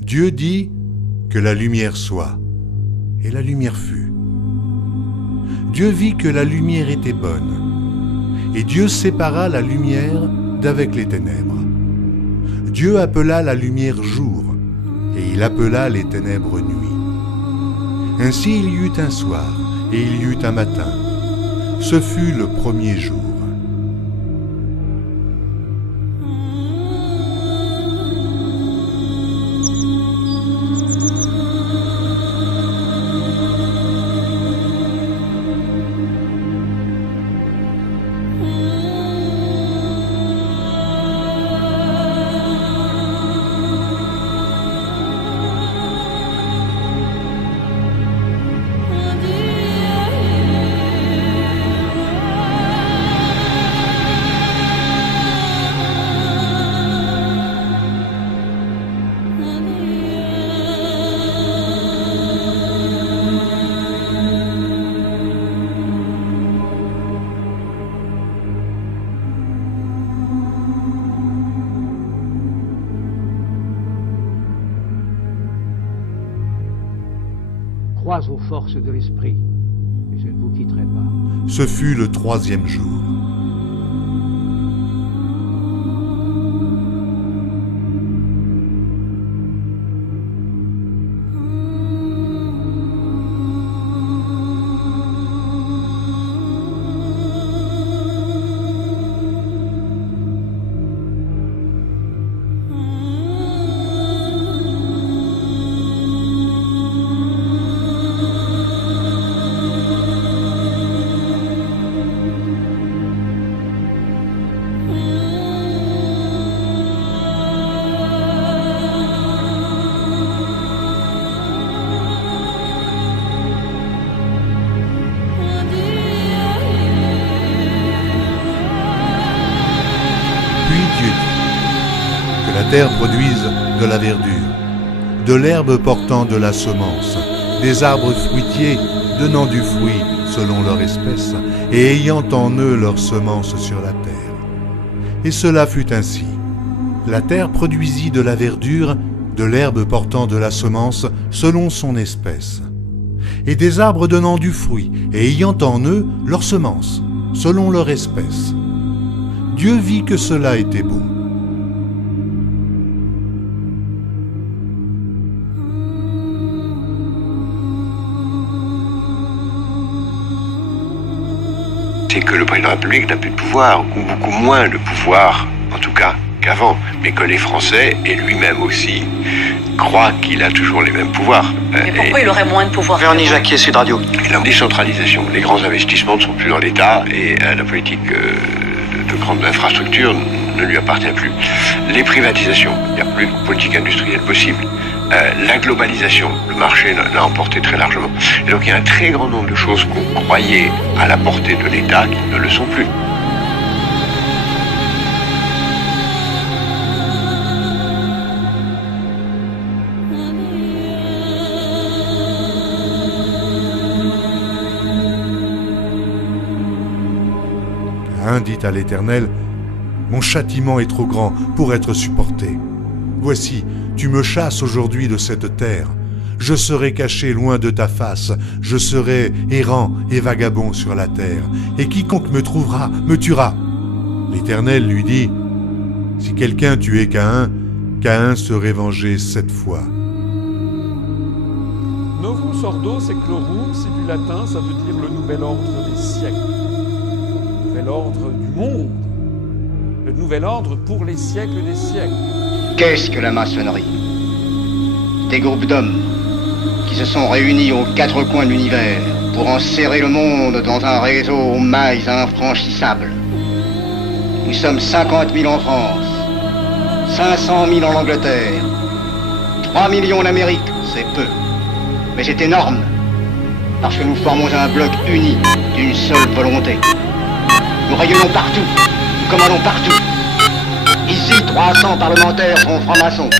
Dieu dit que la lumière soit, et la lumière fut. Dieu vit que la lumière était bonne, et Dieu sépara la lumière d'avec les ténèbres. Dieu appela la lumière jour, et il appela les ténèbres nuit. Ainsi il y eut un soir, et il y eut un matin. Ce fut le premier jour. Crois aux forces de l'esprit, et je ne vous quitterai pas. Ce fut le troisième jour. La terre produise de la verdure, de l'herbe portant de la semence, des arbres fruitiers donnant du fruit selon leur espèce, et ayant en eux leur semence sur la terre. Et cela fut ainsi. La terre produisit de la verdure, de l'herbe portant de la semence selon son espèce, et des arbres donnant du fruit, et ayant en eux leur semence selon leur espèce. Dieu vit que cela était bon. C'est que le président de la République n'a plus de pouvoir, ou beaucoup moins de pouvoir, en tout cas, qu'avant, mais que les Français, et lui-même aussi, croient qu'il a toujours les mêmes pouvoirs. Mais pourquoi il aurait moins de pouvoir? Véronique Jacquier, Sud Radio. Et la décentralisation, les grands investissements ne sont plus dans l'État, et la politique de grande infrastructure ne lui appartient plus. Les privatisations, il n'y a plus de politique industrielle possible. La globalisation, le marché l'a emporté très largement. Et donc il y a un très grand nombre de choses qu'on croyait à la portée de l'État qui ne le sont plus. Caïn dit à l'Éternel, « Mon châtiment est trop grand pour être supporté. Voici, tu me chasses aujourd'hui de cette terre. Je serai caché loin de ta face, je serai errant et vagabond sur la terre, et quiconque me trouvera me tuera. » L'Éternel lui dit, « Si quelqu'un tuait Caïn, Caïn serait vengé 7 fois. » Novus Ordo Seclorum, c'est du latin, ça veut dire le nouvel ordre des siècles. Le nouvel ordre du monde. Le nouvel ordre pour les siècles des siècles. Qu'est-ce que la maçonnerie? Des groupes d'hommes qui se sont réunis aux 4 coins de l'univers pour enserrer le monde dans un réseau aux mailles infranchissables. Nous sommes 50 000 en France, 500 000 en Angleterre, 3 millions en Amérique, c'est peu, mais c'est énorme, parce que nous formons un bloc uni d'une seule volonté. Nous rayonnons partout, nous commandons partout. Ici, 300 parlementaires sont francs-maçons.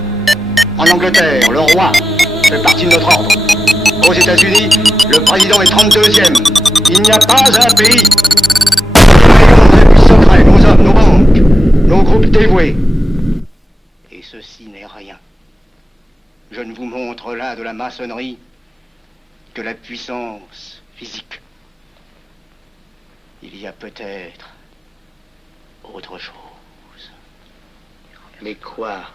En Angleterre, le roi fait partie de notre ordre. Aux États-Unis, le président est 32e. Il n'y a pas un pays. Nous ayons nos secrets, nos hommes, nos banques, nos groupes dévoués. Et ceci n'est rien. je ne vous montre là de la maçonnerie que la puissance physique. Il y a peut-être autre chose. Mais quoi?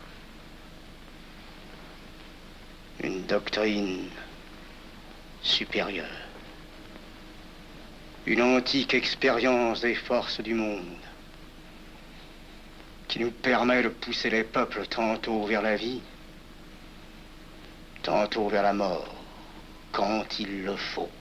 Une doctrine supérieure. Une antique expérience des forces du monde qui nous permet de pousser les peuples tantôt vers la vie, tantôt vers la mort, quand il le faut.